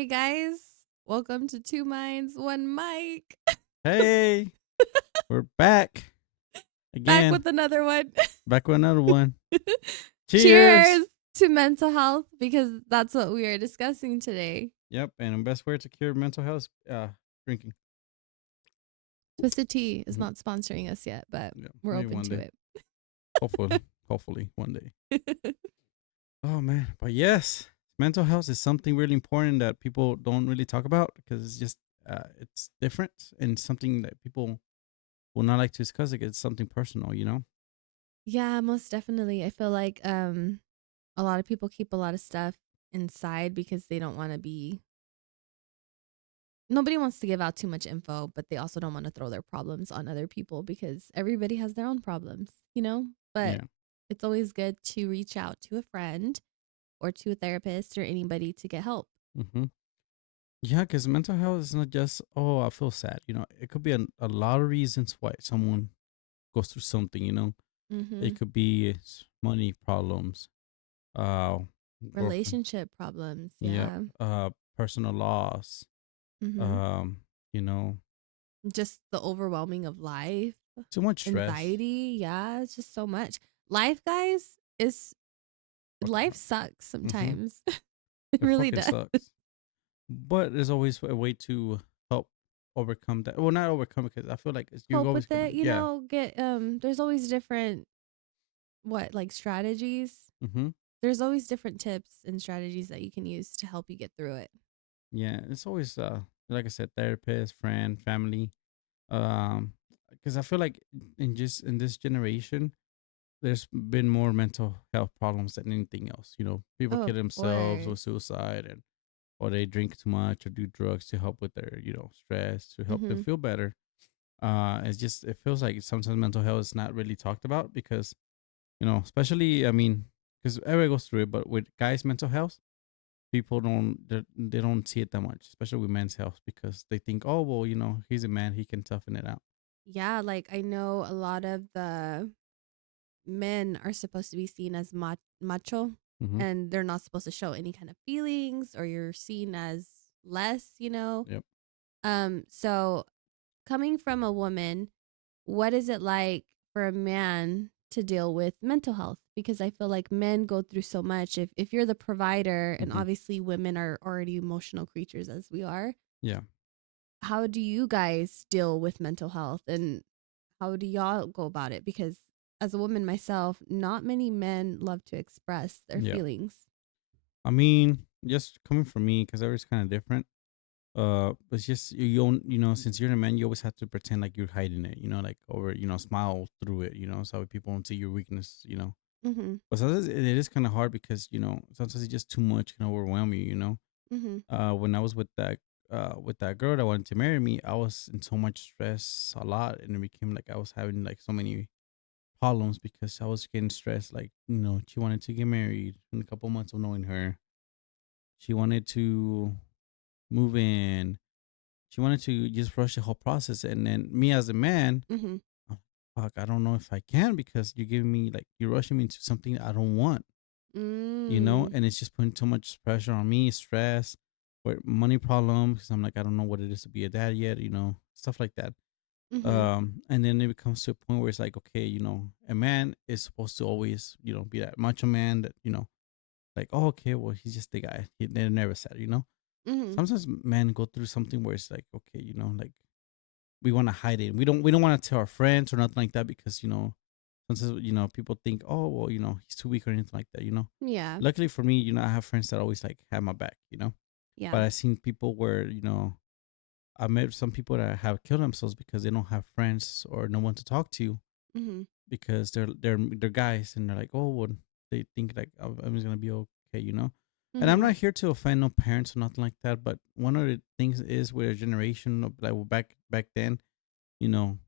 Hey guys, welcome to Two Minds, One Mic. Hey, we're back Back again. with another one. Back with another one. Cheers. Cheers to mental health because that's what we are discussing today. Yep, and the best way to cure mental health is drinking. Twisted Tea is Mhm. not sponsoring us yet, but Yeah, we're maybe open one to day. it. Hopefully one day. Oh man, but yes, mental health is something really important that people don't really talk about because it's just it's different and something that people will not like to discuss. Like it's something personal, you know. Yeah, most definitely. I feel like a lot of people keep a lot of stuff inside because they don't want to be nobody wants to give out too much info, but they also don't want to throw their problems on other people because everybody has their own problems, you know? But Yeah. it's always good to reach out to a friend or to a therapist or anybody to get help. Mm-hmm. Yeah, because mental health is not just I feel sad. It could be a lot of reasons why someone goes through something. It Mhm. could be money problems, uh, work, Relationship problems, yeah, yeah. personal loss, Mhm. um, you know, Just the overwhelming of life, too much stress. anxiety, yeah, it's just so much. Life, guys, is life sucks Mm-hmm. sometimes. It It really fucking does. sucks, but there's always a way to help overcome that. Well, not overcome it because I feel like you're Cope always with gonna, it, yeah. get there's always different what, like strategies? Mm-hmm. There's always different tips and strategies that you can use to help you get through it. Yeah, it's always like I said, therapist, friend, family. Um, because I feel like in this generation, there's been more mental health problems than anything else. People Oh, kill of themselves or course. suicide, and or they drink too much or do drugs to help with their stress to help them Mhm. feel better. It's just it feels like sometimes mental health is not really talked about because especially I mean because everybody goes through it, but with guys' mental health people they don't see it that much, especially with men's health, because they think, oh well, he's a man, he can toughen it out. Yeah, like I know a lot of the men are supposed to be seen as macho Mm-hmm. and they're not supposed to show any kind of feelings or you're seen as less, you know. Yep. So coming from a woman, what is it like for a man to deal with mental health? Because I feel like men go through so much. If you're the provider, and Mm-hmm. obviously women are already emotional creatures as we are, Yeah. how do you guys deal with mental health and how do y'all go about it? Because as a woman myself, not many men love to express their Yeah. feelings. I mean, just coming from me, because everybody's kind of different. It's just since you're a man, you always have to pretend like you're hiding it, like or smile through it, so people don't see your weakness. Mm-hmm. But sometimes it is kind of hard because sometimes it's just too much can overwhelm you. Mm-hmm. When I was with that girl that wanted to marry me, I was in so much stress a lot, and it became like I was having like so many problems because I was getting stressed. Like she wanted to get married in a couple months of knowing her. She wanted to move in. She wanted to just rush the whole process, and then me as a man, Mm-hmm. oh, fuck, I don't know if I can because you're giving me like you're rushing me into something I don't want. Mm. And it's just putting too much pressure on me, stress, or money problems. Because I'm like, I don't know what it is to be a dad yet, stuff like that. Mm-hmm. And then it comes to a point where it's like, okay, a man is supposed to always, be that macho man that, like, oh, okay, well, he's just the guy. They're never sad. Mm-hmm. Sometimes men go through something where it's like, okay, like we want to hide it. We don't want to tell our friends or nothing like that because, sometimes, people think, oh, well, he's too weak or anything like that. Yeah. Luckily for me, I have friends that always like have my back. Yeah. But I've seen people where, I met some people that have killed themselves because they don't have friends or no one to talk to Mm-hmm. because they're guys and they're like, oh, well, they think like I'm just gonna be okay. And I'm Mm-hmm. not here to offend no parents or nothing like that, but one of the things is with a generation of like well, back then, you know,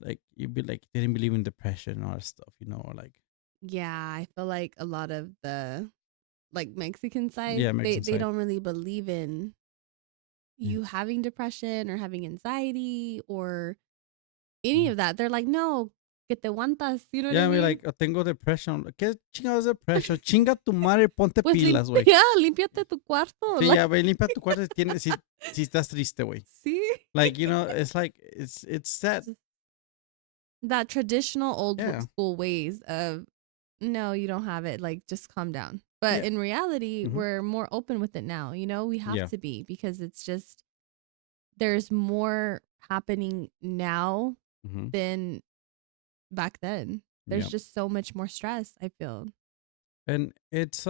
like you'd be like they didn't believe in depression and all that stuff, or like Yeah, I feel like a lot of the like Mexican side, yeah, they Mexican they side, don't really believe in yeah, you having depression or having anxiety or any yeah, of that. They're like, no, Que te aguantas, you know what I Yeah, I mean, mean? like, tengo depression. ¿Qué chingados depression? Chinga tu madre, ponte Pues pilas, güey. ya, límpiate tu cuarto. Sí, Like, ya, ve, limpia tu cuarto si estás triste, güey. see? Like, it's like, it's that, Just that traditional yeah, school ways of no, you don't have it. Like, just calm down. But yeah, in reality, hmm, we're more open with it now. You know, we have yeah, to be because it's just there's more happening now hmm, than back then. There's yeah. just so much more stress, I feel. And it's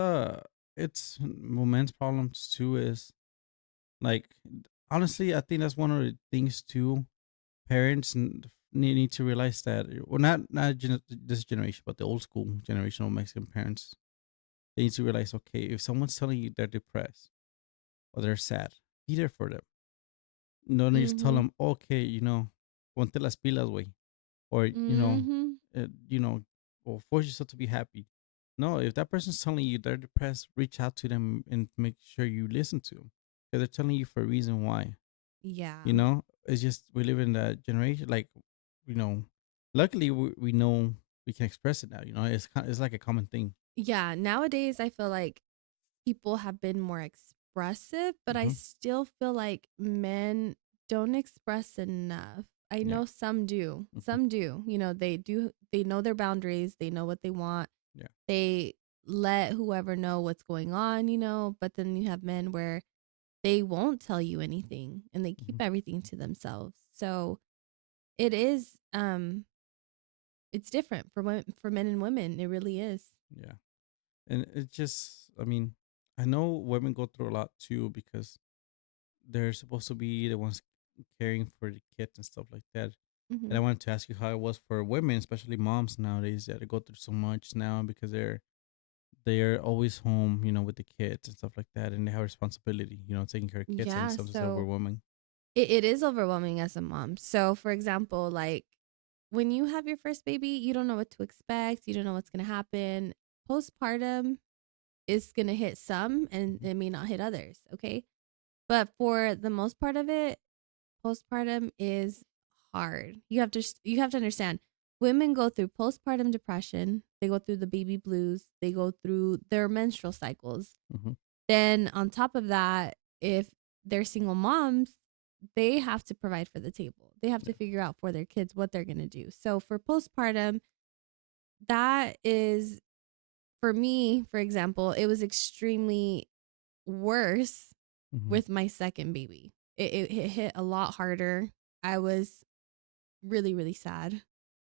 women's problems too. Is like, honestly, I think that's one of the things too. Parents need to realize that, well, not this generation, but the old school generation of Mexican parents. They need to realize, okay, if someone's telling you they're depressed or they're sad, be there for them. Don't just tell Mhm. them, okay, ponte las pilas, way, or Mhm. uh, you know, or force yourself to be happy. No, if that person's telling you they're depressed, reach out to them and make sure you listen to them because they're telling you for a reason why. Yeah. It's just we live in that generation, like, you know, luckily we know we can express it now. It's like a common thing. Yeah, nowadays I feel like people have been more expressive, but I Hmm. still feel like men don't express enough. I Yeah. know some do. Hmm. Some do. You know, they know their boundaries, they know what they want. Yeah. They let whoever know what's going on, but then you have men where they won't tell you anything and they keep Hmm. everything to themselves. So, it is it's different for men and women. It really is. Yeah. And it just, I mean, I know women go through a lot too because they're supposed to be the ones caring for the kids and stuff like that. And Mhm. I wanted to ask you how it was for women, especially moms nowadays, that go through so much now because they're always home, with the kids and stuff like that, and they have responsibility, taking care of kids, and Yeah, sometimes so overwhelming. it is overwhelming as a mom. So, for example, like when you have your first baby, you don't know what to expect, you don't know what's going to happen. Postpartum is going to hit some and Hmm. it may not hit others, okay? But for the most part of it, postpartum is hard. You have to understand. Women go through postpartum depression, they go through the baby blues, they go through their menstrual cycles. Hmm. Then on top of that, if they're single moms, they have to provide for the table. They have to Yeah. figure out for their kids what they're going to do. So for postpartum, that is for me, for example, it was extremely worse Hmm. with my second baby. It hit a lot harder. I was really, really sad.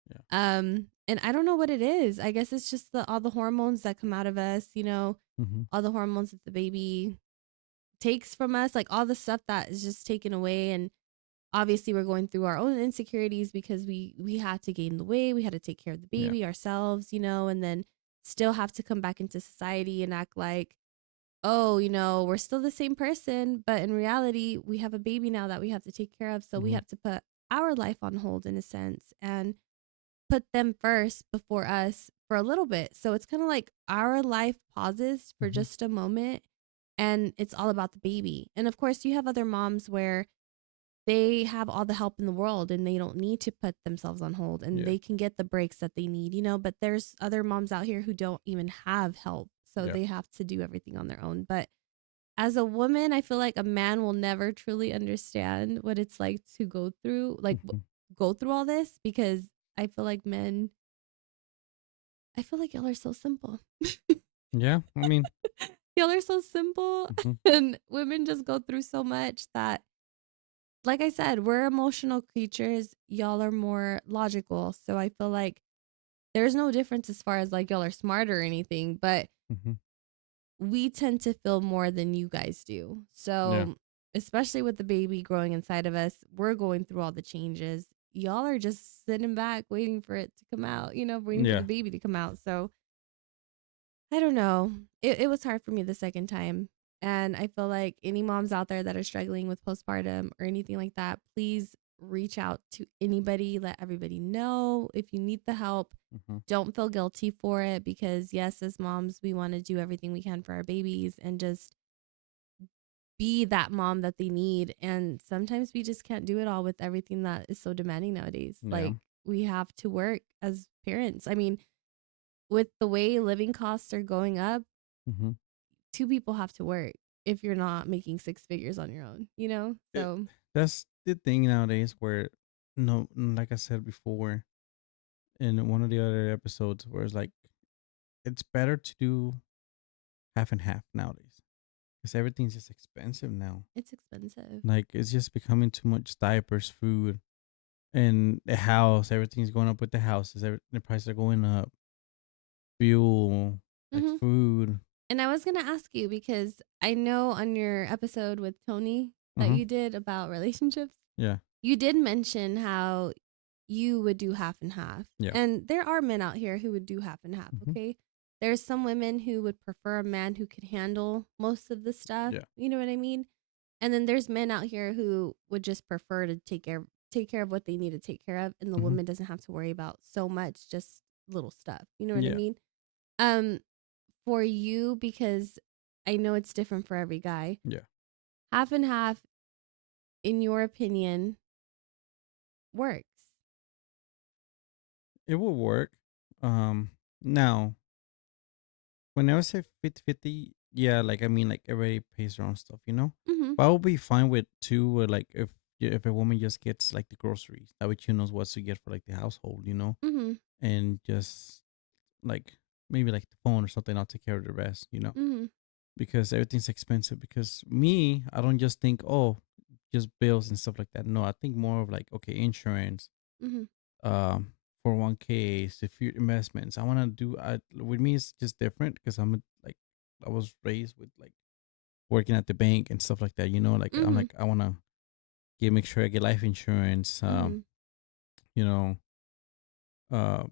Yeah. And I don't know what it is. I guess it's just all the hormones that come out of us, Hmm. all the hormones that the baby takes from us, like all the stuff that is just taken away. And obviously we're going through our own insecurities because we had to gain the weight, we had to take care of the Yeah. baby ourselves, and then still have to come back into society and act like, oh, we're still the same person, but in reality we have a baby now that we have to take care of, so we Hmm. have to put our life on hold in a sense and put them first before us for a little bit. So it's kind of like our life pauses for Hmm. just a moment and it's all about the baby. And of course, you have other moms where they have all the help in the world and they don't need to put themselves on hold and Yeah. they can get the breaks that they need, but there's other moms out here who don't even have help. So Yeah. they have to do everything on their own. But as a woman, I feel like a man will never truly understand what it's like to go through, like Hmm. go through all this because I feel like men, I feel like y'all are so simple. Yeah. I mean, Y'all are so simple hmm, and women just go through so much that like I said, we're emotional creatures. Y'all are more logical. So I feel like there's no difference as far as like y'all are smart or anything, but hmm, we tend to feel more than you guys do. yeah. So, especially with the baby growing inside of us, we're going through all the changes. Y'all are just sitting back waiting for it to come out, waiting for the Yeah. baby to come out. So, I don't know. It was hard for me the second time. And I feel like any moms out there that are struggling with postpartum or anything like that, please reach out to anybody, let everybody know if you need the help. Hmm. Don't feel guilty for it because, yes, as moms, we want to do everything we can for our babies and just be that mom that they need. And sometimes we just can't do it all with everything that is so demanding nowadays. Yeah. Like, we have to work as parents. I mean, with the way living costs are going up, Mm-hmm. two people have to work if you're not making six figures on your own, you know? It, So, that's the thing nowadays where, no, like I said before in one of the other episodes, where it's like, it's better to do half and half nowadays because everything's just expensive now. it's expensive. Like, it's just becoming too much diapers, food, and the house. Everything's going up with the houses. The prices are going up. Fuel, like Mhm. food. And I was going to ask you because I know on your episode with Tony that Uh-huh. you did about relationships, Yeah. you did mention how you would do half and half. Yeah. And there are men out here who would do half and half, Mm-hmm. okay? There's some women who would prefer a man who could handle most of the stuff. Yeah. You know what I mean? And then there's men out here who would just prefer to take care of what they need to take care of, and the Mm-hmm. woman doesn't have to worry about so much, just little stuff. You know what I Yeah. mean? Um for you, because I know it's different for every guy. Yeah. Half and half, in your opinion, works. It will work. Now, when I say 50-50, yeah, like, I mean, like, everybody pays their own stuff, you know? Mhm. But I will be fine with two, where, like, if a woman just gets like the groceries, that way she knows what to get for like the household, you know? Mhm. And just like maybe like the phone or something, I'll take care of the rest, you know? Mhm. Because everything's expensive. Because me, I don't just think, oh, just bills and stuff like that. No, I think more of like, okay, insurance, Mhm. um, 401ks, if you investments. I want to do. With me, it's just different because like, I was raised with like working at the bank and stuff like that. You know, like, I'm Mhm. like, I want to make sure I get life insurance. Mhm. You know, uh,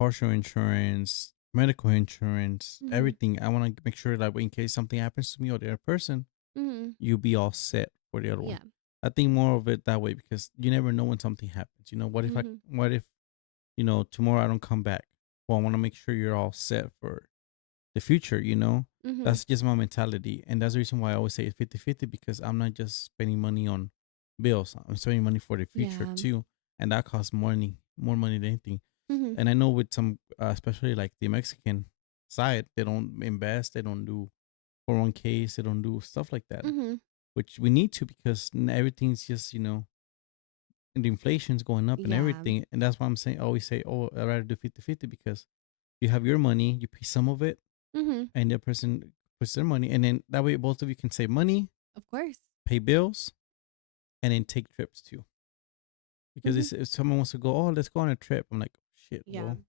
partial insurance, medical insurance, Mhm. everything. I want to make sure that in case something happens to me or the other person, Mhm. you be all set for the other one. Yeah. I think more of it that way because you never know when something happens. You know, Mhm. what if, tomorrow I don't come back? Well, I want to make sure you're all set for the future, you know? Mhm. That's just my mentality. And that's the reason why I always say it's 50-50 because I'm not just spending money on bills. I'm spending money for the future Yeah. too. And that costs more money than anything. Mhm. And I know with some, especially like the Mexican side, they don't invest, they don't do 401ks, they don't do stuff like that, Mhm. which we need to because everything's just, and the inflation's going up and Yeah. everything. And that's why I'm saying, I always say, oh, I'd rather do 50-50 because you have your money, you pay some of it, Mhm. and the other person puts their money. And then that way, both of you can save money, Of course. pay bills, and then take trips too. Because Mhm. if someone wants to go, oh, let's go on a trip, I'm like, shit, Yeah. well,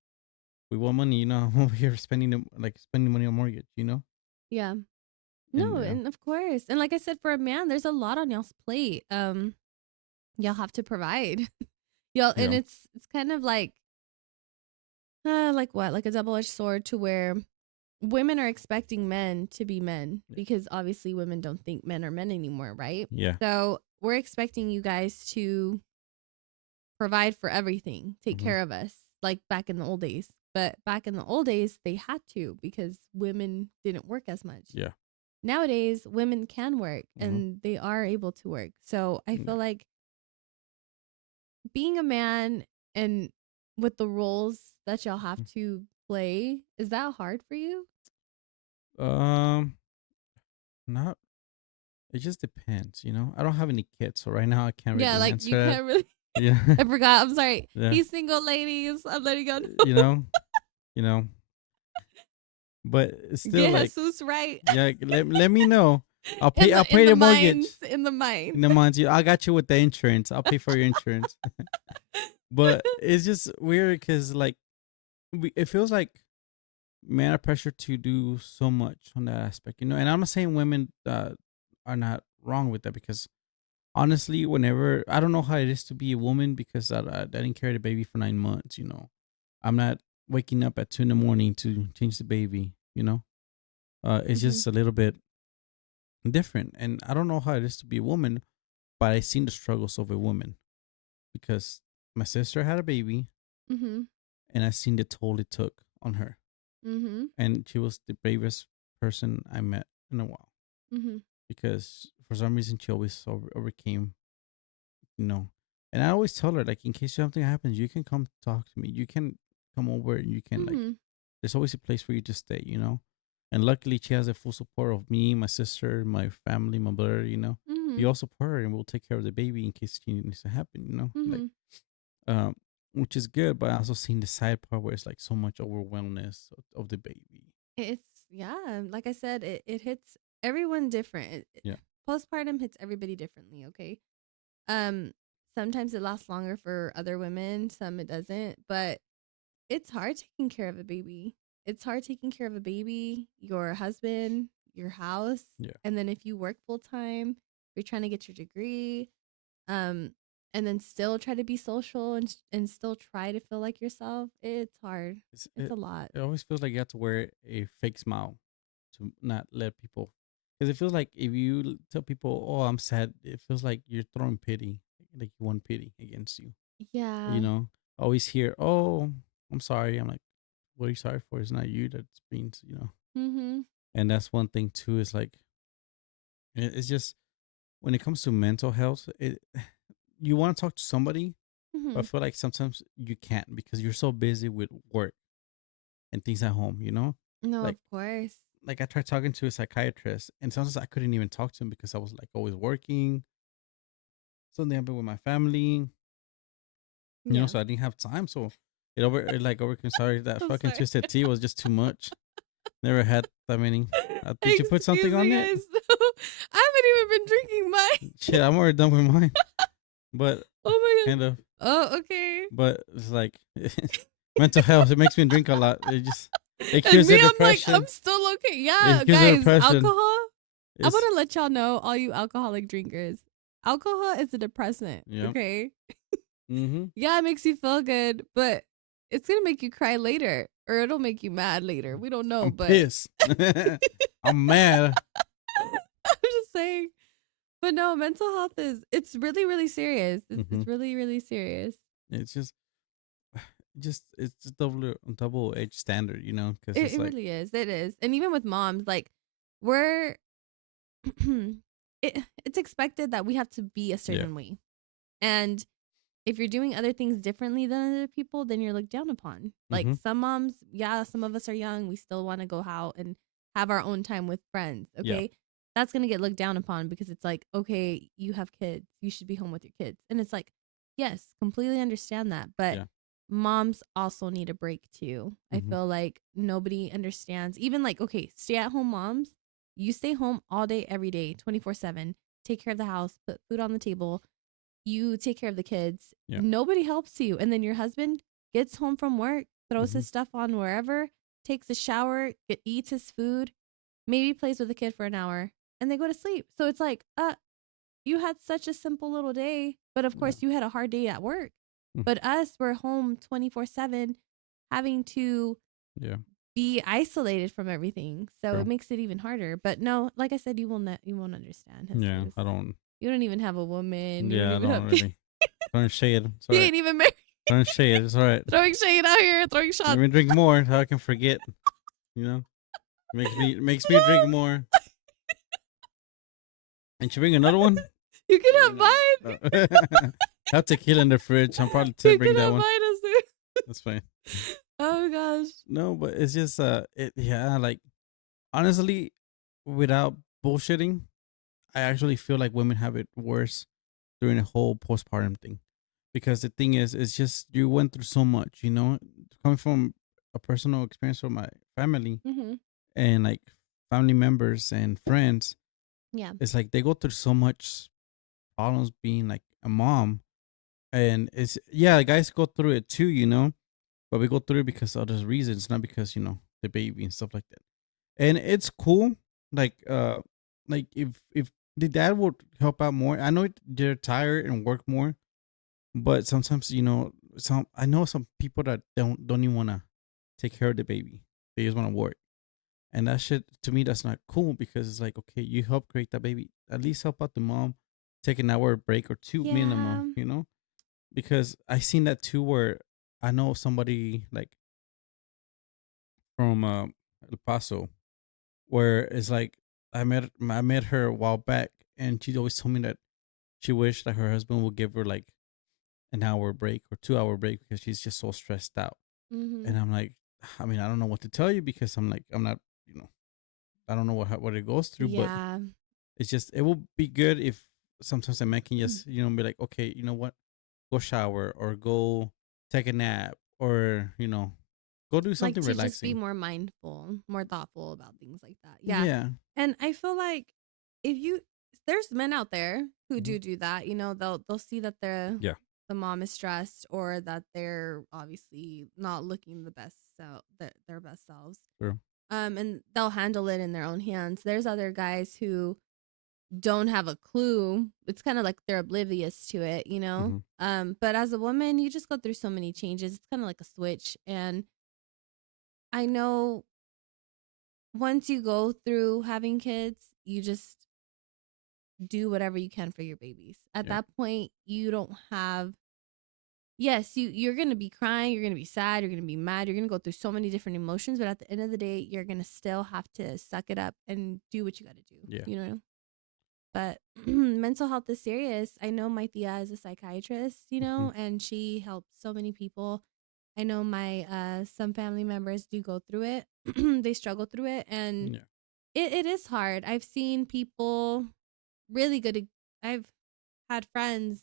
we want money, I'm over here spending money on mortgage, Yeah. And No, and of course. And like I said, for a man, there's a lot on y'all's plate. Y'all have to provide. Y'all, and yeah, it's kind of like what? Like a double-edged sword to where women are expecting men to be men yeah, because obviously women don't think men are men anymore, right? yeah. So we're expecting you guys to provide for everything, take Hmm. care of us, like back in the old days. But back in the old days, they had to because women didn't work as much. Yeah. Nowadays, women can work Hmm. and they are able to work. So I Yeah. feel like being a man and with the roles that y'all have to play, is that hard for you? Um, not. It just depends, I don't have any kids, so right now I can't Yeah, really like you answer that. can't really. Yeah, I forgot. I'm sorry. yeah. He's single, ladies. I'm letting you know. You know, you know. But it's still Get like, Jesus right. yeah. Let me know. in I'll the pay in the the mortgage. mines, in the mines. In the months, I got you with the insurance. I'll pay for your insurance. But it's just weird because like it feels like men are pressured to do so much on that aspect, And I'm not saying women are not wrong with that because honestly, whenever I don't know how it is to be a woman because I didn't carry the baby for 9 months. I'm not waking up at 2 in the morning to change the baby. It's Mhm. just a little bit different, and I don't know how it is to be a woman, but I seen the struggles of a woman because my sister had a baby, Mhm. and I seen the toll it took on her, Mhm. and she was the bravest person I met in a while Mhm. because for some reason she always overcame, you know. And I always tell her, like, in case something happens, you can come talk to me. You can come over and you can, like, Mhm. there's always a place for you to stay, you know? And luckily, she has the full support of me, my sister, my family, my brother, you know? We Mhm. all support her and we'll take care of the baby in case it needs to happen, you know? Like, Mhm. um, which is good, but I also seen the side part where it's like so much overwhelmness of the baby. It's yeah, like I said, it hits everyone different. Yeah. Postpartum hits everybody differently, okay? Um, Sometimes it lasts longer for other women, some it doesn't, but it's hard taking care of a baby. It's hard taking care of a baby, your husband, your house, Yeah. and then if you work full time, you're trying to get your degree, um, and then still try to be social and still try to feel like yourself. It's hard. It's, It's it, a lot. it always feels like you have to wear a fake smile to not let people, because it feels like if you tell people, "Oh, I'm sad," it feels like you're throwing pity, like you want pity against you. You Yeah. know, I always hear, "Oh, I'm sorry." I'm like, "What are you sorry for? It's not you that's being, you know." Mhm. And that's one thing too. Is like it's just when it comes to mental health, it you want to talk to somebody, but I Mhm. feel like sometimes you can't because you're so busy with work and things at home. You know, No, like of course. I tried talking to a psychiatrist, and sometimes I couldn't even talk to him because I was like always working. Something happened with my family, you know, Yeah. so I didn't have time. So it like over. Sorry, that I'm fucking sorry. twisted tea was just too much. Never had that many. Did you put something Excuse on me, it? guys. I haven't even been drinking mine. Shit, I'm already done with mine, but Oh my kind god. of. Oh, okay. But it's like mental health. It makes me drink a lot. It And cures me, the I'm like, I'm depression. still okay. It Yeah, cures the guys, depression. alcohol. I want It's to let y'all know, all you alcoholic drinkers, alcohol is a depressant. yeah. Okay. Mm-hmm. Yeah, it makes you feel good, but it's gonna make you cry later, or it'll make you mad later. We don't know, I'm but pissed. I'm mad. I'm just saying. But no, mental health is it's really, really serious. Mm-hmm. It's really, really serious. It's just it's a double edged standard, you know, because It it's like really is. It is. And even with moms, like we're it's expected that we have to be a yeah, certain way. And if you're doing other things differently than other people, then you're looked down upon. Like mm-hmm. some moms, yeah, some of us are young, we still want to go out and have our own time with friends, Yeah, okay? That's going to get looked down upon because it's like, okay, you have kids, you should be home with your kids. And it's like, yes, completely understand that, but yeah, moms also need a break too. I mm-hmm. feel like nobody understands. Even like, okay, stay-at-home moms, you stay home all day every day, 24/7, take care of the house, put food on the table, you take care of the kids. Yeah, Nobody helps you. And then your husband gets home from work, throws mm-hmm. his stuff on wherever, takes a shower, eats his food, maybe plays with the kid for an hour, and they go to sleep. So it's like, you had such a simple little day, but of Yeah, course you had a hard day at work. mm, But us, we're home 24/7, having to yeah, be isolated from everything. So it true. makes it even harder. But no, like I said, you won't understand, Yeah, Jesus. I don't. You don't even have a woman. You don't Yeah, I even have don't kids. really. Throwing shade. It's all You right. ain't even married. Throwing shade. It's all right. Throwing shade out here, throwing Let shots. me drink more so I can forget. You know, makes me drink more. And you bring another one? You can Bring have mine. another. Have tequila in the fridge. I'm probably You bring can that have one. mine as well. That's fine. Oh gosh. No, but it's just yeah, like honestly, without bullshitting, I actually feel like women have it worse during the whole postpartum thing. Because the thing is, it's just you went through so much, you know, coming from a personal experience from my family Mm-hmm. and like family members and friends. Yeah. It's like they go through so much problems being like a mom. And it's yeah, guys go through it too, you know, but we go through it because of other reasons, not because, you know, the baby and stuff like that. And it's cool. Like like if the dad would help out more. I know they're tired and work more, but sometimes, you know, some I know some people that don't even wanna take care of the baby. They just wanna work. And that shit to me that's not cool because it's like, okay, you help create that baby. At least help out the mom, take an hour break or two Yeah. minimum, you know? Because I seen that too where I know somebody like from El Paso where it's like I met her a while back and she always told me that she wished that her husband would give her like an hour break or 2 hour break because she's just so stressed out. Mhm. And I'm like, I mean, I don't know what to tell you because I'm like, I'm not, you know, I don't know what it goes through, but Yeah. it's just, it will be good if sometimes a man can just, be like, okay, you know what, go shower or go take a nap or, go do Like something to just be relaxing. more mindful, more thoughtful about things like that. Yeah. Yeah. And I feel like if you there's men out there who Hmm. do that, they'll see that Yeah. the mom is stressed or that they're obviously not looking the best their best selves. True. And they'll handle it in their own hands. There's other guys who don't have a clue. It's kind of like they're oblivious to it, you know? Hmm. But as a woman, you just go through so many changes. It's kind of like a switch. And I know once you go through having kids, you just do whatever you can for your babies. At Yeah. that point, you don't have yes, you're going to be crying, you're going to be sad, you're going to be mad, you're going to go through so many different emotions, but at the end of the day, you're going to still have to suck it up and do what you got to do, Yeah. you know? But mental health is serious. I know my tia is a psychiatrist, Hmm. and she helps so many people. I know my some family members do go through it. They struggle through it, and Yeah. it is hard. I've seen people really I've had friends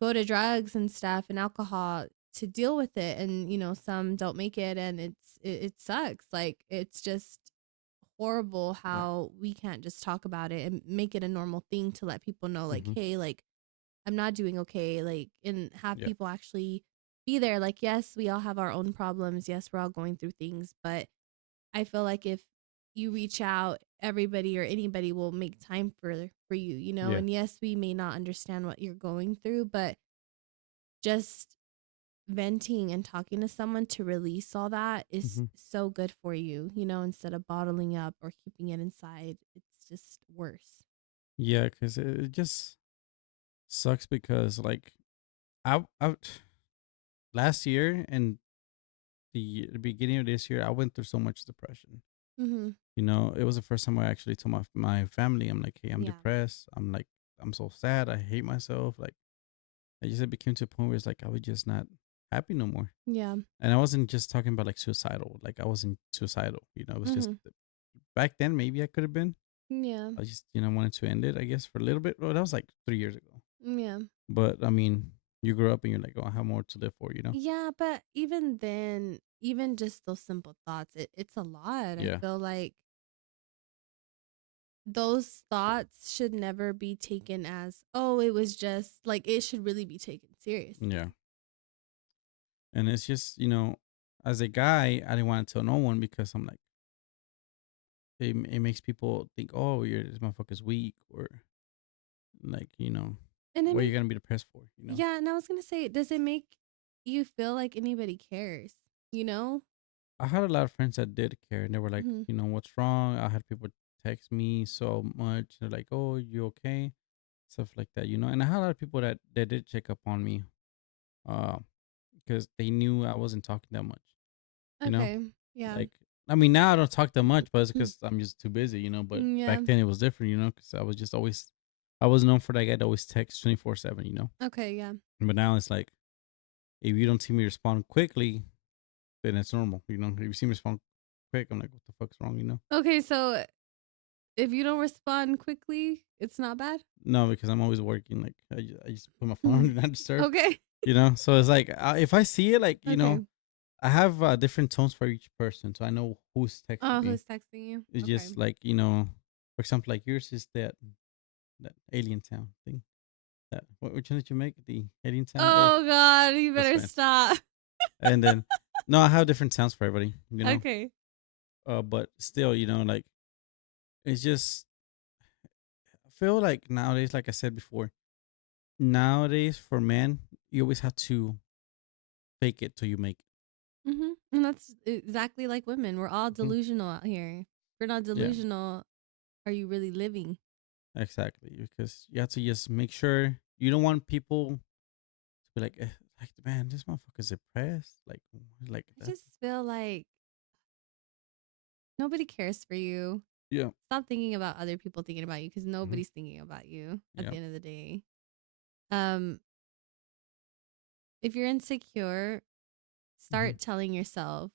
go to drugs and stuff and alcohol to deal with it, and some don't make it, and it sucks. Like it's just horrible Yeah. how we can't just talk about it and make it a normal thing to let people know, like, Hmm. hey, like I'm not doing okay, like, and have Yeah. people actually be there. Like, yes, we all have our own problems, yes, we're all going through things, but I feel like if you reach out, everybody or anybody will make time for you, Yeah. and yes, we may not understand what you're going through, but just venting and talking to someone to release all that is Hmm. so good for you, instead of bottling up or keeping it inside. It's just worse. Yeah. Cause it just sucks because like I last year and the beginning of this year, I went through so much depression. Mhm. It was the first time I actually told my family, I'm like, hey, I'm Yeah. depressed. I'm like, I'm so sad. I hate myself. Like, I just it became to a point where it's like I was just not happy no more. Yeah. And I wasn't just talking about like suicidal. Like I wasn't suicidal. It was just Mhm. back then. Maybe I could have been. Yeah. I just wanted to end it. I guess for a little bit. Well, that was like 3 years ago. Yeah. But I mean, you grow up and you're like, oh, I have more to live for. Yeah, but even then, even just those simple thoughts, it's a lot. I Yeah. feel like those thoughts should never be taken as, oh, it was just like it should really be taken Yeah. seriously. And it's just as a guy, I didn't want to tell no one because I'm like, it makes people think, oh, this motherfucker's weak, or like, And it what are you make gonna be depressed for? yeah, and I was gonna say, does it make you feel like anybody cares? You know? I had a lot of friends that did care, and they were like, Hmm. what's wrong? I had people text me so much. They're like, oh, you okay? Stuff like that. And I had a lot of people that did check up on me, uh, because they knew I wasn't talking that much. You know, Okay. Yeah. like, I mean, now I don't talk that much, but it's Mm. because I'm just too busy. But Yeah. back then it was different. Because I was just always, I was known for that guy that always text 24/7. Okay. Yeah. But now it's like, if you don't see me respond quickly, then it's normal. If you see me respond quick, I'm like, what the fuck's wrong? Okay. So if you don't respond quickly, it's not bad. No, because I'm always working. Like I just put my phone on Mhm. do not disturb. Okay. So it's like if I see it, like Okay. I have different tones for each person, so I know who's texting Oh, me. who's texting you? It's Okay. just like for example, like yours is that Alien Town thing. Which one did you make? The Alien Town. Oh God, you That's better fine. stop. And then no, I have different sounds for everybody. Okay. But still, like it's just I feel like nowadays, like I said before, nowadays for men, you always have to fake it till you make And that's exactly like women. We're all it. Hmm. delusional out here. If we're not Yeah, delusional, are you really living? exactly. Because you have to just make sure you don't want people to be like, man, this motherfucker's depressed. Like I that. just feel like nobody cares for you. Yeah, Stop thinking about other people thinking about you because hmm, nobody's thinking about you at yeah, the end of the day. Um, if you're insecure, Hmm. start telling yourself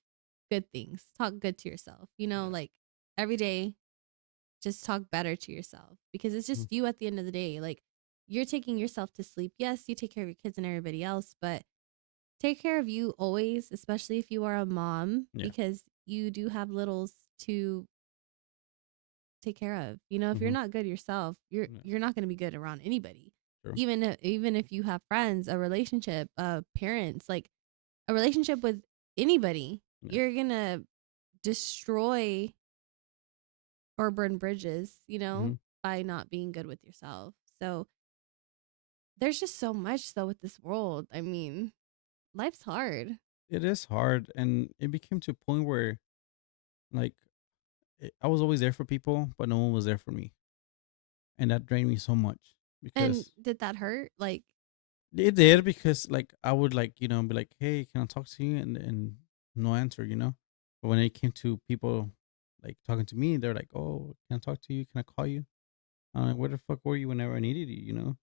good things. Talk good to yourself. Yeah. Like every day, just talk better to yourself because it's Hmm. just you at the end of the day. Like you're taking yourself to sleep. Yes, you take care of your kids and everybody else, but take care of you always, especially if you are a mom, Yeah. because you do have littles to take care of. If you're Hmm. not good yourself, Yeah. you're not going to be good around anybody. True. Even if you have friends, a relationship, parents, like a relationship with anybody, Yeah. you're going to destroy or burn bridges, Hmm. by not being good with yourself. So there's just so much though with this world. I mean, life's hard. It is hard, and it became to a point where like I was always there for people, but no one was there for me, and that drained me so much And because did that hurt? Like, it did. Because like I would like be like, hey, can I talk to you, and no answer, But when it came to people like talking to me, they're like, oh, can I talk to you? Can I call you? I'm like, where the fuck were you whenever I needed you? And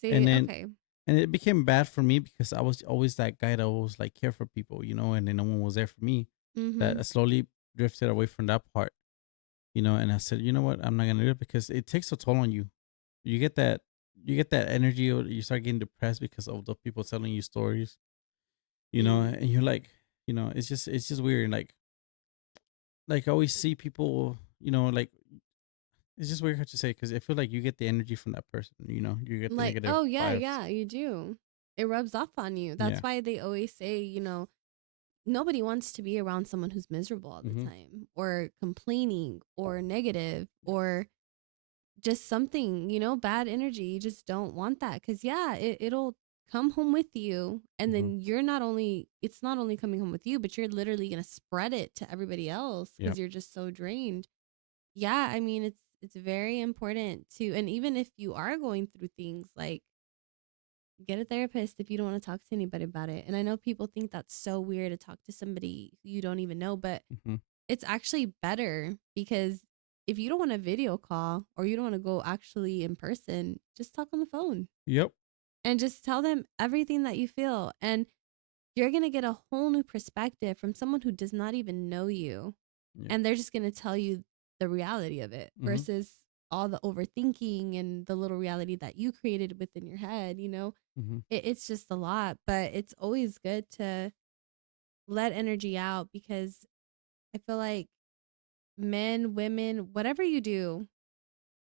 see, then okay. and it became bad for me because I was always that guy that was like care for people, and then no one was there for me. That I Mhm. slowly drifted away from that part. And I said, you know what, I'm not gonna do it because it takes a toll on you. You get that you get that energy, or you start getting depressed because of the people telling you stories, Mm. and you're like, it's just weird. Like I always see people, like it's just weird to say because I feel like you get the energy from that person, you get the Like, negative oh yeah, vibes. yeah, you do. It rubs off on you. That's Yeah. why they always say, nobody wants to be around someone who's miserable all the Mm-hmm. time or complaining or negative Yeah. or just something, bad energy. You just don't want that cuz yeah, it'll come home with you and Mm-hmm. then it's not only coming home with you, but you're literally going to spread it to everybody else Yeah. cuz you're just so drained. Yeah, I mean it's very important to, and even if you are going through things like get a therapist if you don't want to talk to anybody about it. And I know people think that's so weird to talk to somebody you don't even know, but Mm-hmm. it's actually better because if you don't want a video call or you don't want to go actually in person, just talk on the phone Yep. and just tell them everything that you feel. And you're going to get a whole new perspective from someone who does not even know you. Yeah. And they're just going to tell you the reality of it Mm-hmm. versus all the overthinking and the little reality that you created within your head. Mm-hmm. It's just a lot, but it's always good to let energy out because I feel like men, women, whatever you do,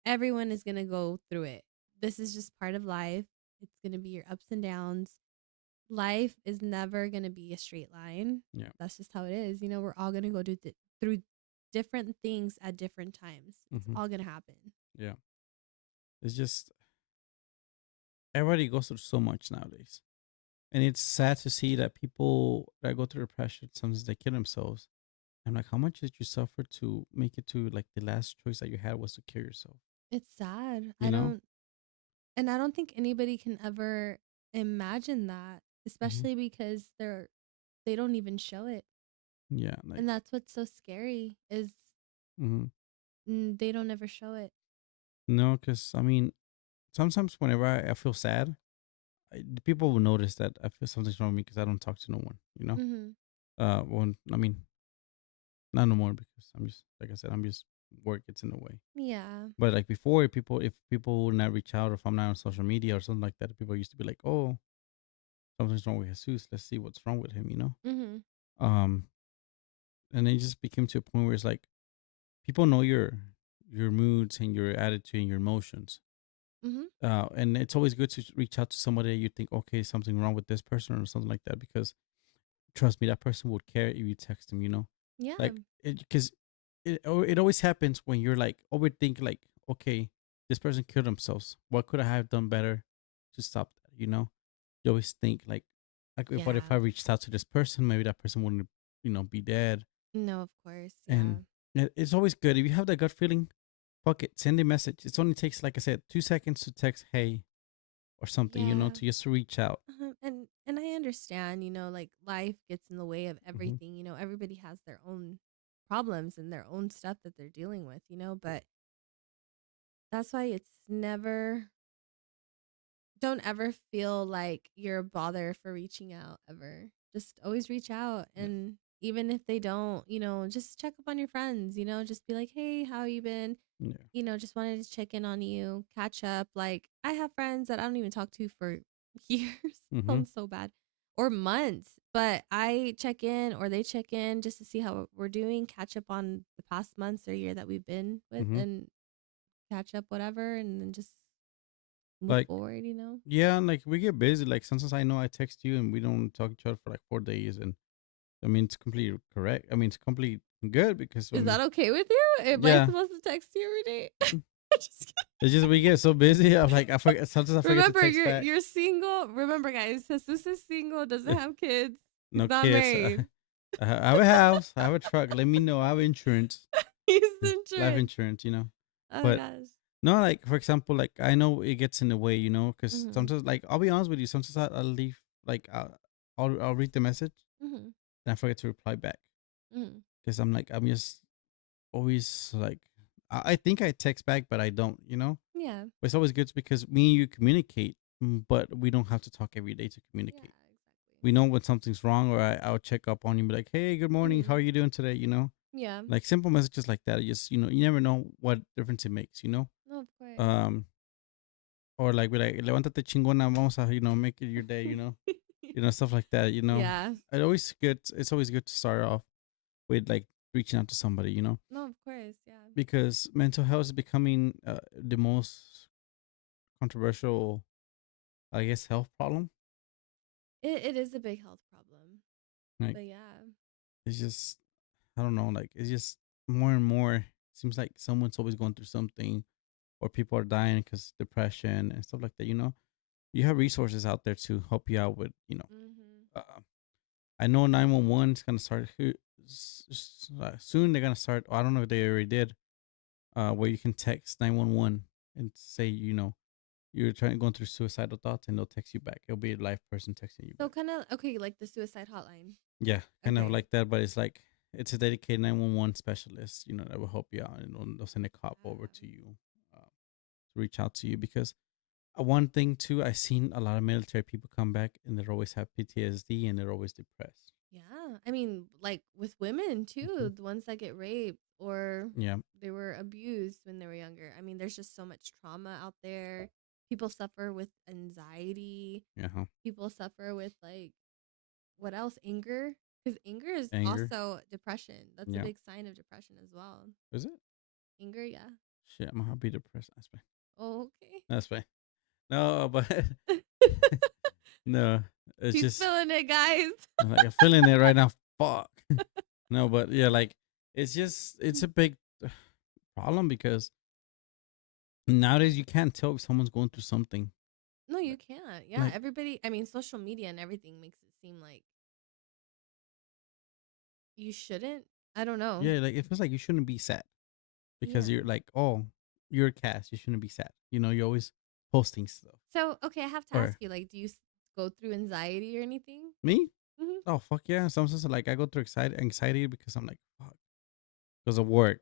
everyone is going to go through it. This is just part of life. It's going to be your ups and downs. Life is never going to be a straight line. Yeah. That's just how it is. We're all going to go through different things at different times. It's Mm-hmm. all going to happen. Yeah. It's just everybody goes through so much nowadays. And it's sad to see that people that go through depression sometimes they kill themselves. I'm like, how much did you suffer to make it to like the last choice that you had was to kill yourself? It's sad. You know? I don't think anybody can ever imagine that, Hmm. especially because they don't even show it. Yeah. Like, And that's what's so scary is hmm they don't ever show it. no, because I mean, sometimes whenever I feel sad, the people will notice that I feel something's wrong with me because I don't talk to no one. Mhm. When I mean, not no more because I'm just like I said, I'm just work gets in the way. Yeah. But like before, if people would not reach out, or if I'm not on social media or something like that, people used to be like, "Oh, something's wrong with Jesus. Let's see what's wrong with him." Mhm. Um, and it just became to a point where it's like people know your moods and your attitude and your emotions. Mhm. And it's always good to reach out to somebody that you think, okay, something wrong with this person or something like that, because trust me, that person would care if you text them. Yeah. Like, because it always happens when you're like overthink, like, okay, this person killed themselves. What could I have done better to stop that? You always think like what if Yeah. I reached out to this person, maybe that person wouldn't be dead. No, of course. And Yeah. it's always good if you have that gut feeling. Fuck it, send a message. It only takes, like I said, 2 seconds to text hey or something, Yeah. to just reach out. And I understand, like life gets in the way of Hmm. everything. Everybody has their own problems and their own stuff that they're dealing with, but that's why it's never don't ever feel like you're a bother for reaching out ever. Just always reach out. Yeah. And even if they don't, just check up on your friends, just be like, hey, how you been? Yeah. Just wanted to check in on you, catch up. Like, I have friends that I don't even talk to for years. Mhm. Sounds so bad. Or months, but I check in or they check in just to see how we're doing, catch up on the past months or year that we've been with, Mhm. and catch up, whatever, and then just move Like, forward. yeah, and like we get busy. Like sometimes I know I text you and we don't talk to each other for like 4 days, and I mean it's completely correct. I mean it's completely good because I Is mean, that okay with you? Am I yeah, supposed to text you every day? Just kidding. it's just we get so busy. I'm like I forget. Sometimes I forget to Remember, text you're back. you're single. Remember, guys, Jesus is single, doesn't have kids. He's No not kids. married. I have a house. I have a truck. Let me know. I have insurance, He's life insurance. insurance. Oh my But gosh. no, like for example, like I know it gets in the way. Because Mm-hmm. sometimes, like I'll be honest with you, sometimes I'll leave. Like I'll read the message Mm-hmm. and I forget to reply back Mm-hmm. because I'm just always like I think I text back, but I don't. Yeah. But it's always good because me and you communicate, but we don't have to talk every day to Yeah, communicate. exactly. We know when something's wrong, or I'll check up on you, and be like, "Hey, good morning. Mm-hmm. How are you doing today?" Yeah. Like simple messages like that. Just you never know what difference it makes. No, of course. Um, or like be like, "Levántate chingona, vamos a make it your day." Stuff like that. Yeah. It's always good to start off with like reaching out to somebody. No, of course. Yeah. Because mental health is becoming the most controversial, I guess, health problem. It is a big health problem. Like But yeah. it's just I don't know, like it's just more and more seems like someone's always going through something or people are dying because depression and stuff like that. You have resources out there to help you out with. Mm-hmm. I know 911 is gonna start soon. They're gonna start. I don't know if they already did. Where you can text 911 and say you're trying going through suicidal thoughts, and they'll text you back. It'll be a live person texting you So back. kind of okay, like the suicide hotline. Yeah, kind of Okay. like that, but it's like it's a dedicated 911 specialist, that will help you out, and they'll send a cop over Yeah. to you to reach out to you because one thing too, I've seen a lot of military people come back and they always have PTSD and they're always depressed. Yeah. I mean, like with women Hmm. too, the ones that get raped or Yeah, they were abused when they were younger. I mean, there's just so much trauma out there. People suffer with anxiety. yeah, huh? People suffer with like what else? Anger. Because anger is Anger. also depression. That's a Yeah, big sign of depression as well. is it? Anger, yeah. Shit, I'm gonna be depressed. That's fine. Oh, okay. That's fine. No, but no, it's He's just feeling it, guys. I'm like I'm feeling it right now. Fuck. No, but yeah, like it's a big problem because nowadays you can't tell if someone's going through something. No, Like, you can't. Yeah, like, everybody, I mean, social media and everything makes it seem like you shouldn't. I don't know. yeah, like it feels like you shouldn't be sad because Yeah. you're like, oh, you're a cast. You shouldn't be sad. You're always posting stuff. So, okay, I have to ask Or you, like, do you go through anxiety or anything? me? Hmm. Oh fuck yeah. Sometimes like I go through anxiety because I'm like fuck because of work.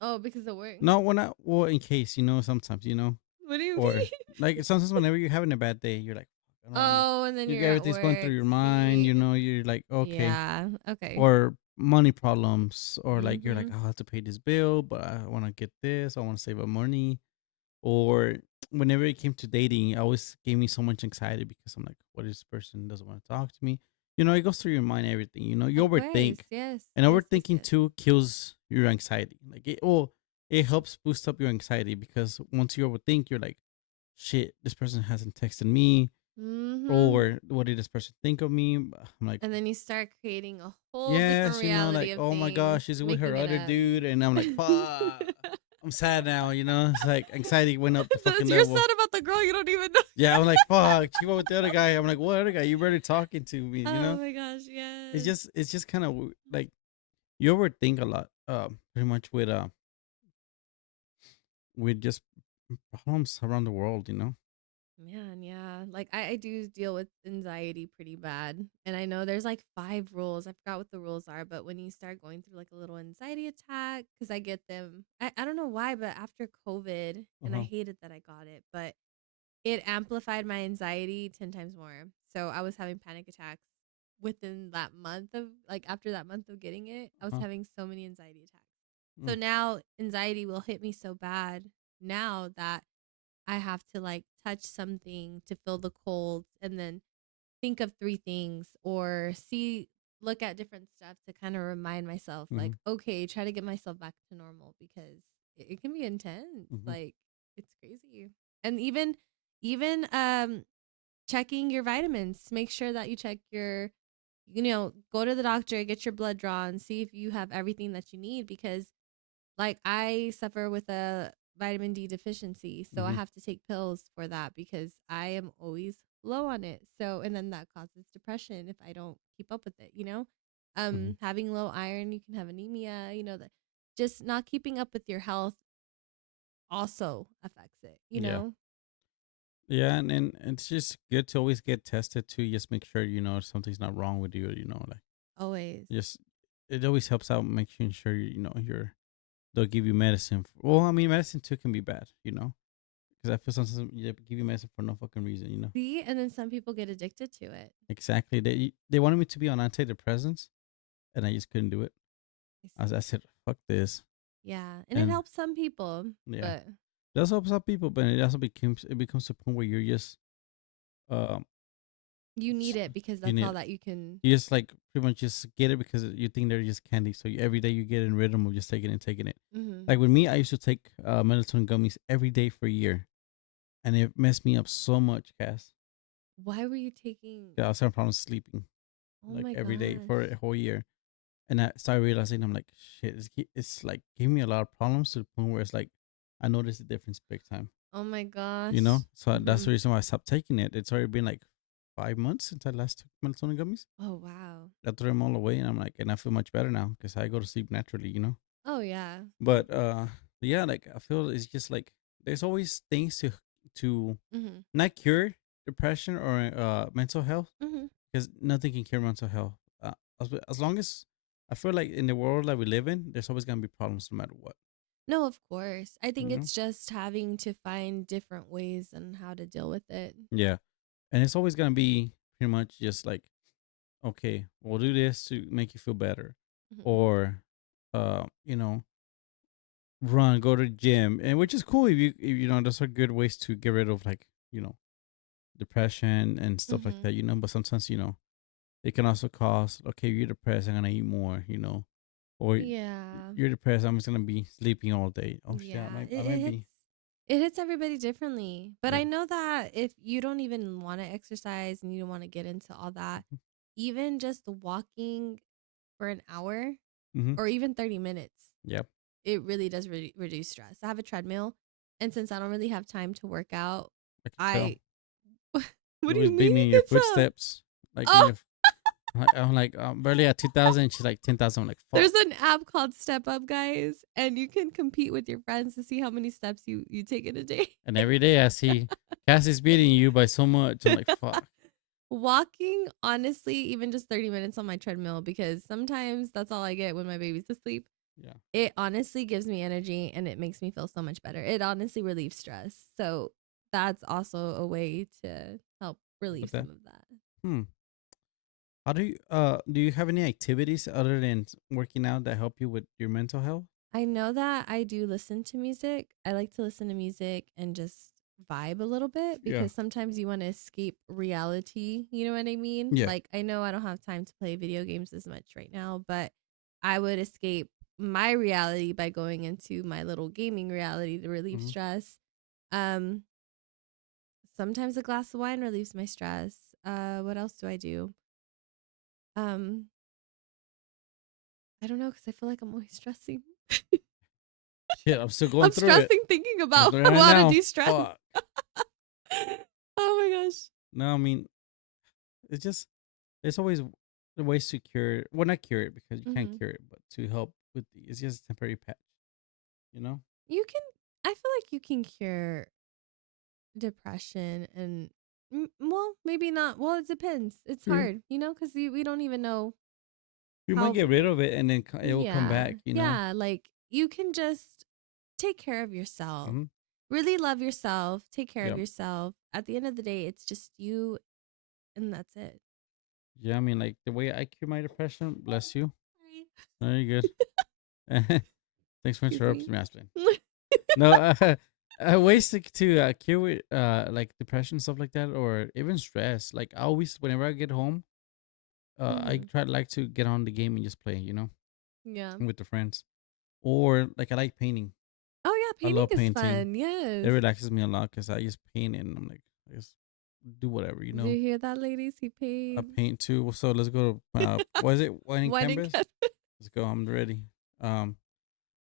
Oh, because of work. No, when I well in case sometimes What do you or mean? like sometimes whenever you're having a bad day, you're like, fuck, I don't want. Oh, and then You you're get at everything's going through work. your mind. See. You're like okay, Yeah. Okay. or money problems, or like you're like Mm-hmm. "Oh, I have to pay this bill, but I want to get this. I want to save up money. Or whenever it came to dating, it always gave me so much anxiety because I'm like, what if this person doesn't want to talk to me? It goes through your mind, everything. You Of overthink, course. Yes. and Yes. Yes. overthinking Yes. too kills your anxiety. Like it helps boost up your anxiety because once you overthink, you're like, shit, this person hasn't texted me, Mm-hmm. or what did this person think of me? I'm like, And then you start creating a whole different yes, reality like, of oh my things, gosh, she's with her making it other up. dude, and I'm like, fuck. I'm sad now, It's like anxiety went up the fucking You're level. sad about the girl you don't even know. Yeah, I'm like, fuck. She went with the other guy. I'm like, what other guy? You better talking to me, Oh my gosh, yes. It's just kind of like you overthink a lot, pretty much with just problems around the world. Man, yeah. Like I do deal with anxiety pretty bad. And I know there's like 5 rules. I forgot what the rules are, but when you start going through like a little anxiety attack, because I get them. I don't know why, but after COVID, and I Uh-huh. hated that I got it, but it amplified my anxiety 10 times more. So I was having panic attacks within that month of like after that month of getting it, I was Uh-huh. having so many anxiety attacks. So Mm, now anxiety will hit me so bad now that I have to like touch something to feel the cold and then think of three things or look at different stuff to kind of remind myself like mhm, okay, try to get myself back to normal because it can be intense. mhm, Like it's crazy. And even checking your vitamins, make sure that you check your go to the doctor, get your blood drawn, see if you have everything that you need because like I suffer with a vitamin D deficiency, so I mhm, have to take pills for that because I am always low on it. So and then that causes depression if I don't keep up with it. mhm. Having low iron, you can have anemia, that just not keeping up with your health also affects it, you Yeah. know? Yeah, and it's just good to always get tested too. Just make sure something's not wrong with you. Like Always. just it always helps out making sure you're they'll give you medicine. Well, I mean, medicine too can be bad. Because I feel sometimes they give you medicine for no fucking reason. See, and then some people get addicted to it. Exactly. They wanted me to be on antidepressants, and I just couldn't do it. I I see. said, fuck this, Yeah, and it and helps some people, yeah, but that's helps out people, but it becomes a point where you're just um you need s- it because you that's need all that you can. you just like pretty much just get it because you think they're just candy. So every day you get in rhythm of just taking it and taking it. Mhm. Like with me, I used to take melatonin gummies every day for a year, and it messed me up so much, Cass. Why were you taking? Yeah, I was having problems sleeping Oh like my every day gosh. for a whole year. And I started realizing I'm like, shit, it's like giving me a lot of problems to the point where it's like I noticed the difference big time. Oh my gosh. So that's the Mhm. reason why I stopped taking it. It's already been like 5 months since I last took melatonin gummies. Oh wow. I threw them all away, and I'm like, and I feel much better now because I go to sleep naturally. Oh yeah. But yeah, like I feel it's just like there's always things to Mhm. not cure depression or mental health Mhm. because nothing can cure mental health. As long as I feel like in the world that we live in, there's always gonna be problems no matter what. No, of course. I You think know? it's just having to find different ways on how to deal with it. Yeah, and it's always gonna be pretty much just like, okay, we'll do this to make you feel better, Mhm. or run, go to the gym, and which is cool if those are good ways to get rid of like you know depression and stuff like Mhm. that. But sometimes it can also cause, okay, you're depressed, I'm gonna eat more, or Yeah. you're depressed, I'm just gonna be sleeping all day. Oh shit, I Yeah. might, It, I it might be. hits it hits everybody differently. But Yeah. I know that if you don't even want to exercise and you don't want to get into all that, even just walking for an hour Mm-hmm. or even 30 minutes, Yep. it really does reduce stress. I have a treadmill, and since I don't really have time to work out, I can tell. I what You do always you beat mean me you in your could tell? footsteps, like in Oh, your. I'm like barely at 2,000. She's like 10,000. I'm like there's fuck. an app called Step Up, guys, and you can compete with your friends to see how many steps you take in a day. And every day I see Cassie's beating you by so much. I'm like fuck. Walking, honestly, even just 30 minutes on my treadmill because sometimes that's all I get when my baby's asleep. Yeah. It honestly gives me energy and it makes me feel so much better. It honestly relieves stress. So that's also a way to help relieve But that. some of that. Hmm. How do you have any activities other than working out that help you with your mental health? I know that I do listen to music. I like to listen to music and just vibe a little bit Yeah. because sometimes you want to escape reality. You know what I mean? Yeah. Like, I know I don't have time to play video games as much right now, but I would escape my reality by going into my little gaming reality to relieve Hmm. stress. Um, Sometimes a glass of wine relieves my stress. What else do I do? Um, I don't know because I feel like I'm always stressing. Shit, I'm still going I'm through it. stressing thinking I'm about doing it right how to now. de-stress. Fuck. Oh my gosh. No, I mean, it's just there's always ways to cure it. Well, not cure it because you can't Mhm. cure it, but to help with it's just a temporary patch. You know? You can I feel like you can cure depression and well, maybe not. Well, it depends. It's Yeah. hard, cuz we don't even know You might how get rid of it and then it will come yeah. back. Yeah, like you can just take care of yourself. Hmm. really love yourself, take care of Yep. yourself. At the end of the day, it's just you and that's it. Yeah, I mean, like the way I cure my depression, bless you. Sorry. No, you're good. Thanks for Excuse me. interrupting me, Aspen. No, ways to cure it, like depression, stuff like that, or even stress. Like I always, whenever I get home, I Mhm. try like to get on the game and just play, Yeah. with the friends. Or like I like painting. Oh yeah, I painting love is painting. fun. It Yes. relaxes me a lot because I just paint and I'm like, I just do whatever, Do you hear that, ladies? He I paints. paint too. So let's go to what is it? Wine and Wine and canvas. cut. Let's go. I'm ready.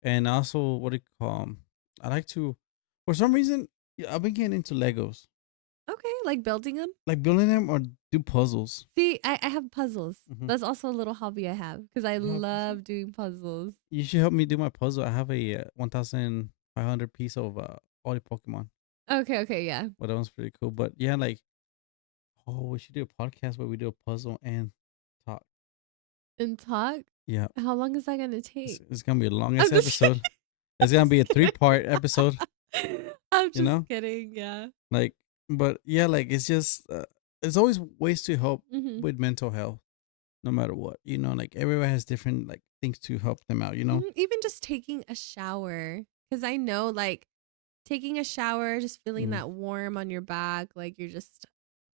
And also what do you call 'em? I like to, for some reason, yeah, I've been getting into Legos, Okay, like building them. like building them or do puzzles. See, I have puzzles. Hmm. That's also a little hobby I have because I You have a puzzle? love doing puzzles. You should help me do my puzzle. I have a 1,500 piece of all the Pokemon. Okay, okay, yeah. But that one's pretty cool. But yeah, like, oh, we should do a podcast where we do a puzzle and talk. And talk. Yeah, How long is that gonna take? it's gonna be the I'm longest just kidding. episode. It's I'm gonna be a just kidding. 3-part episode. I'm You just know, kidding. Yeah. like, but yeah, like it's just there's always ways to help Hmm. with mental health, no matter what. Like everyone has different like things to help them out. Even just taking a shower, because I know, like, taking a shower, just feeling Mm, that warm on your back, like you're just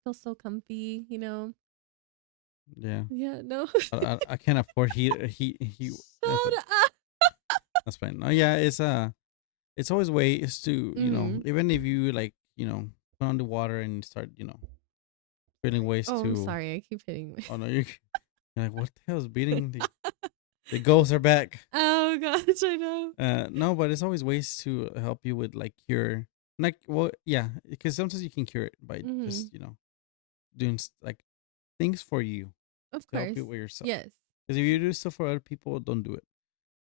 feel so comfy. yeah, Yeah. No. I can't afford heat. Shut up. That's fine. No, yeah, it's always ways to Hmm. even if you like put on the water and start feeling ways Oh, I'm to. sorry. I keep hitting my. Oh no, you're like, what the hell is beating the ghosts are back. Oh gosh, I know. No, but it's always ways to help you with like cure, like, well, yeah, because sometimes you can cure it by Hmm. just doing like things for you Of to help course. you with yourself. Yes. Because if you do stuff for other people, don't do it.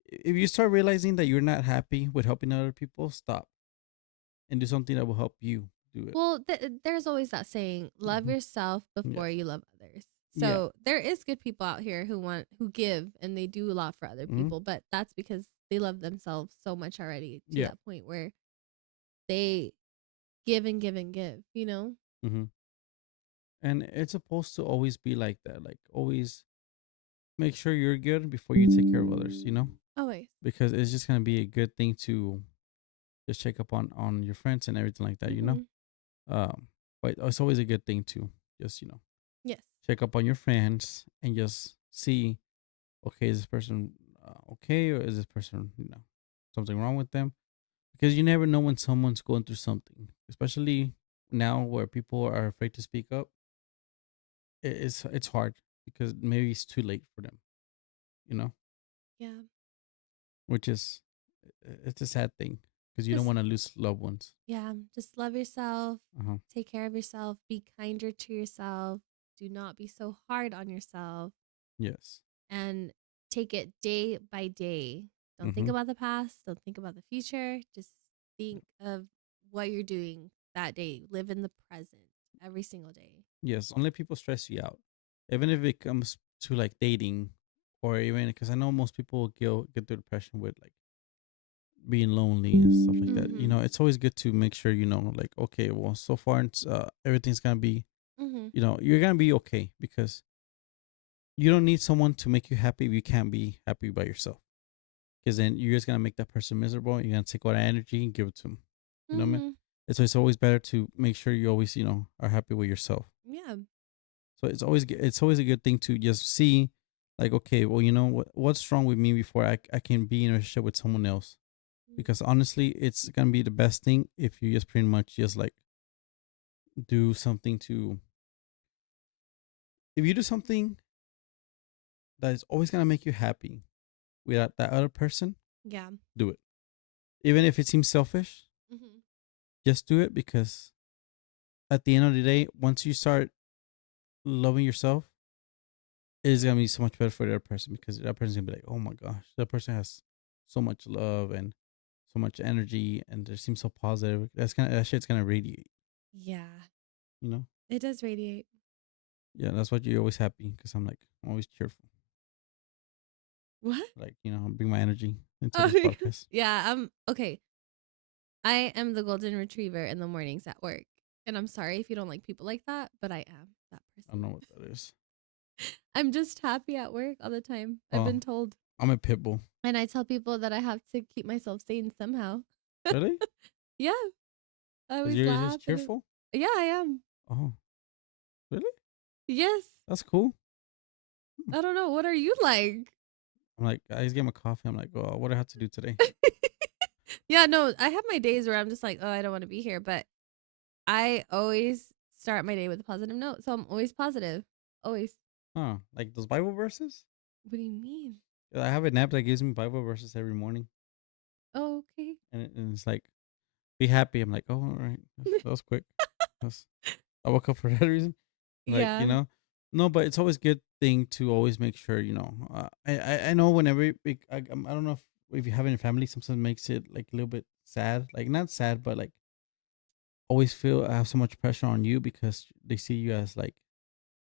If you start realizing that you're not happy with helping other people, stop and do something that will help you do it. Well, there's always that saying, love Hmm. yourself Yeah, before you love others. yeah, So there is good people out here who give and they do a lot for other hmm, people, but that's because they love themselves so much already to yeah. that point where they give and give and give. Hmm. And it's supposed to always be like that. Like always make sure you're good before you take care of others. Always. Because it's just gonna be a good thing to just check up on your friends and everything like that. Hmm. Um, but it's always a good thing to just Yes. check up on your friends and just see, okay, is this person okay, or is this person something wrong with them? Because you never know when someone's going through something, especially now where people are afraid to speak up. It's hard because maybe it's too late for them, you know, Yeah. which is it's a sad thing because you don't Just want to lose loved ones. yeah, just love yourself, Uh-huh. take care of yourself, be kinder to yourself, do not be so hard on yourself, Yes. and take it day by day. Don't think Mm-hmm. about the past, don't think about the future. Just think of what you're doing that day. Live in the present every single day. Yes. Don't let people stress you out, even if it comes to like dating, or even because I know most people get through depression with like being lonely and stuff like that. Mhm. It's always good to make sure like, okay, well, so far it's everything's gonna be Mhm. you're gonna be okay because you don't need someone to make you happy if you can't be happy by yourself. Because then you're just gonna make that person miserable. You're gonna take all that energy and give it to them. You know what I mean? Mhm. And so it's always better to make sure you always are happy with yourself. Yeah. So it's always a good thing to just see, like, okay, well, what's wrong with me before I can be in a relationship with someone else. Because honestly, it's gonna be the best thing if you just pretty much just like do something to. If you do something that is always gonna make you happy without that other person, Yeah. do it. Even if it seems selfish, Mhm. just do it because at the end of the day, once you start loving yourself, it is gonna be so much better for the other person because that person's gonna be like, oh my gosh, that person has so much love and so much energy and they seem so positive. That shit's gonna radiate, Yeah. you know? It does radiate. Yeah, that's why you're always happy because I'm always cheerful. What? Like, bring my energy into Oh, this podcast. yeah. Okay. I am the golden retriever in the mornings at work. And I'm sorry if you don't like people like that, but I am that I don't person. know what that is. I'm just happy at work all the time. I've Oh, been told. I'm a pit bull. And I tell people that I have to keep myself sane somehow. Really? Yeah, I Cause always you're just laugh and cheerful. yeah, I am. Oh, really? Yes. That's cool. I don't know. What are you like? I'm like, I just get my coffee. I'm like, oh, what do I have to do today? Yeah, no, I have my days where I'm just like, oh, I don't want to be here, but I always start my day with a positive note. So I'm always positive. Always. Huh? Like those Bible verses? What do you mean? Yeah, I have an app that gives me Bible verses every morning, Oh, okay. and it's like, be happy. I'm like, oh, all right, that was quick. That's, I woke up for that reason. Like, Yeah. no, but it's always good thing to always make sure, I know whenever I don't know if you have any family, sometimes makes it like a little bit sad, like not sad, but like always feel I have so much pressure on you because they see you as like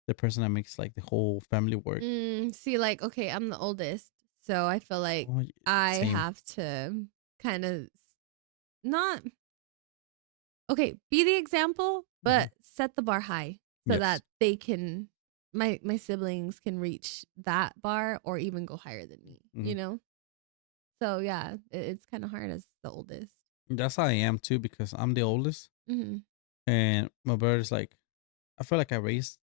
the person that makes like the whole family work. See, like, okay, I'm the oldest. So I feel like Oh, I same. have to kind of not, okay, be the example, Hmm. but set the bar high so Yes. that they can, my siblings can reach that bar or even go higher than me, Hmm. you know? So yeah, it's kind of hard as the oldest. That's how I am too because I'm the oldest, Mhm. and my brother's like I feel like I raised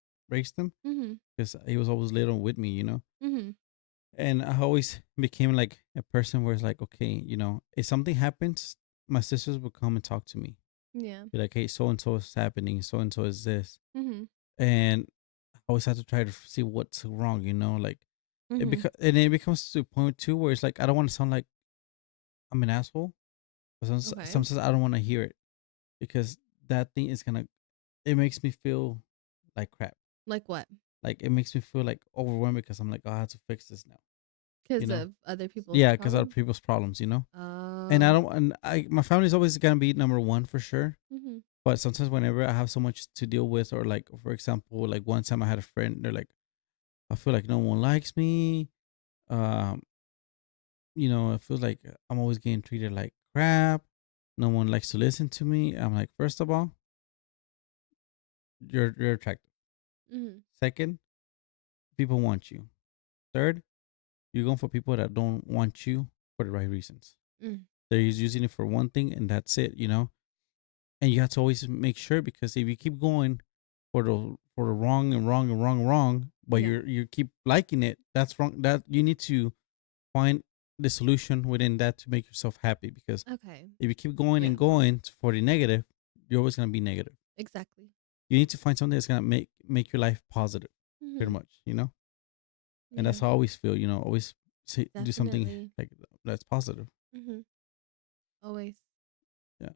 him Mhm. because he was always little with me. Mhm. And I always became like a person where it's like, okay, if something happens, my sisters would come and talk to me. Yeah. Be like, hey, so and so is happening, so and so is this. Mhm. And I always have to try to see what's wrong. Like Mhm. it becomes to a point too where it's like I don't want to sound like I'm an asshole. But Okay. sometimes I don't want to hear it because that thing is gonna it makes me feel like crap. Like what? Like it makes me feel like overwhelmed because I'm like, oh, I have to fix this now. You Because know? of other people's Yeah, because other problems? people's problems. And I Oh. don't and I my family's always gonna be number one for sure. Mhm. But sometimes whenever I have so much to deal with, or like for example, like one time I had a friend, they're like, I feel like no one likes me. Um, it feels like I'm always getting treated like crap. No one likes to listen to me. I'm like, first of all, you're attractive. Mhm. Second, people want you. Third, you're going for people that don't want you for the right reasons. Mm. They're just using it for one thing and that's it. And you have to always make sure because if you keep going for the wrong and wrong and wrong and wrong, but Yeah. you keep liking it, that's wrong. That you need to find the solution within that to make yourself happy. Because Okay. if you keep going Yeah. and going for the negative, you're always gonna be negative. Exactly. You need to find something that's gonna make your life positive, pretty Mhm. much. And Yeah. that's how I always feel. Always do something Definitely. like that's positive. Mhm. Always. Yeah,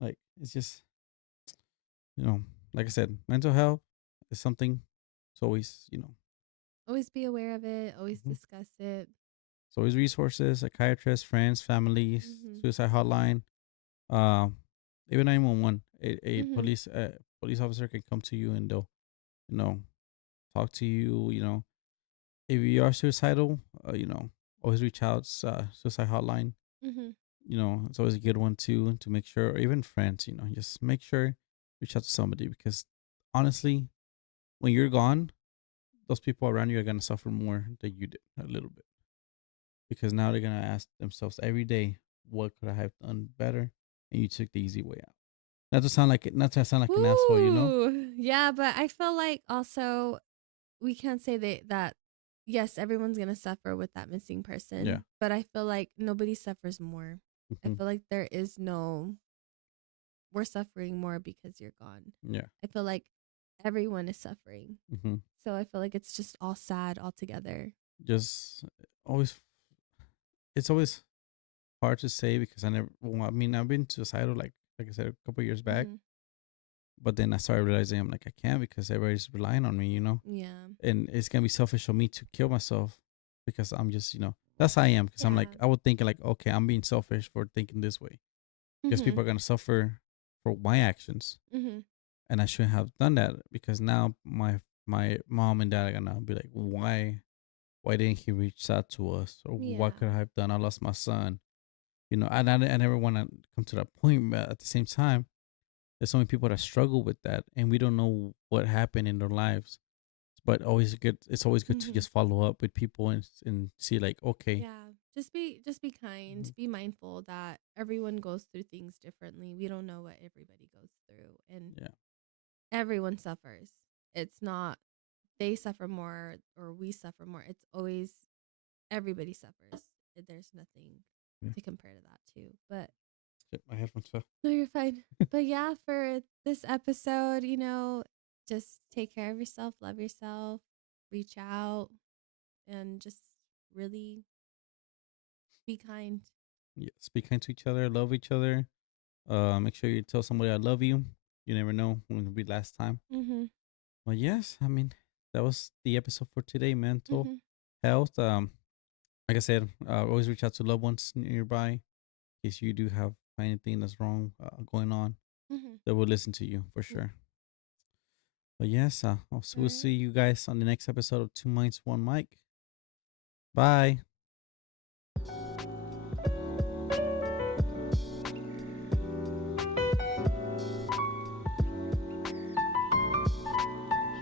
like it's just you know, like I said, mental health is something. It's always. Always be aware of it. Always Mhm. discuss it. It's always resources, psychiatrists, friends, families, Mhm. suicide hotline, um, even 911. A Mhm. police officer can come to you and they'll you know talk to you. If you are suicidal, always reach out. Suicide hotline. Mhm. It's always a good one too to make sure. Or even friends. Just make sure reach out to somebody because honestly, when you're gone, those people around you are gonna suffer more than you did a little bit because now they're gonna ask themselves every day, "What could I have done better?" And you took the easy way out. Not to sound like an asshole. Woo. Yeah, but I feel like also we can't say that yes, everyone's gonna suffer with that missing Yeah. person, but I feel like nobody suffers more. I Hmm. feel like there is no we're suffering more because you're gone. Yeah. I feel like everyone is suffering. Hmm. So I feel like it's just all sad all together. Just always, it's always hard to say because I never. Well, I mean, I've been suicidal like I said a couple years back, Mhm. but then I started realizing I'm like I can't because everybody's relying on me, Yeah. and it's gonna be selfish of me to kill myself because I'm just. That's how I am because I'm like Yeah. I would think like okay I'm being selfish for thinking this way because people Mhm. are gonna suffer for my actions, Mhm. and I shouldn't have done that because now my mom and dad are gonna be like, why didn't he reach out to us, or what Yeah. could I have done? I lost my son, I never want to come to that point, but at the same time, there's so many people that struggle with that, and we don't know what happened in their lives. But always good. It's always good to Hmm. just follow up with people and see like, okay, Yeah. Just be kind. mhm, Be mindful that everyone goes through things differently. We don't know what everybody goes through, and yeah, everyone suffers. It's not they suffer more or we suffer more. It's always everybody suffers. There's nothing yeah. to compare to that too. But Shit, my headphones fell. no, you're fine. But yeah, for this episode, just take care of yourself, love yourself, reach out, and just really be kind. Yes, be kind to each other, love each other. Make sure you tell somebody I love you. You never know when it'll be last time. Mm-hmm. Well, yes, I mean that was the episode for today. Mental Mm-hmm. health. Like I said, always reach out to loved ones nearby in case you do have anything that's wrong going on. Mm-hmm. They will listen to you for Yeah. sure. But yes, All we'll see right. you guys on the next episode of Two Minds One Mic. Bye.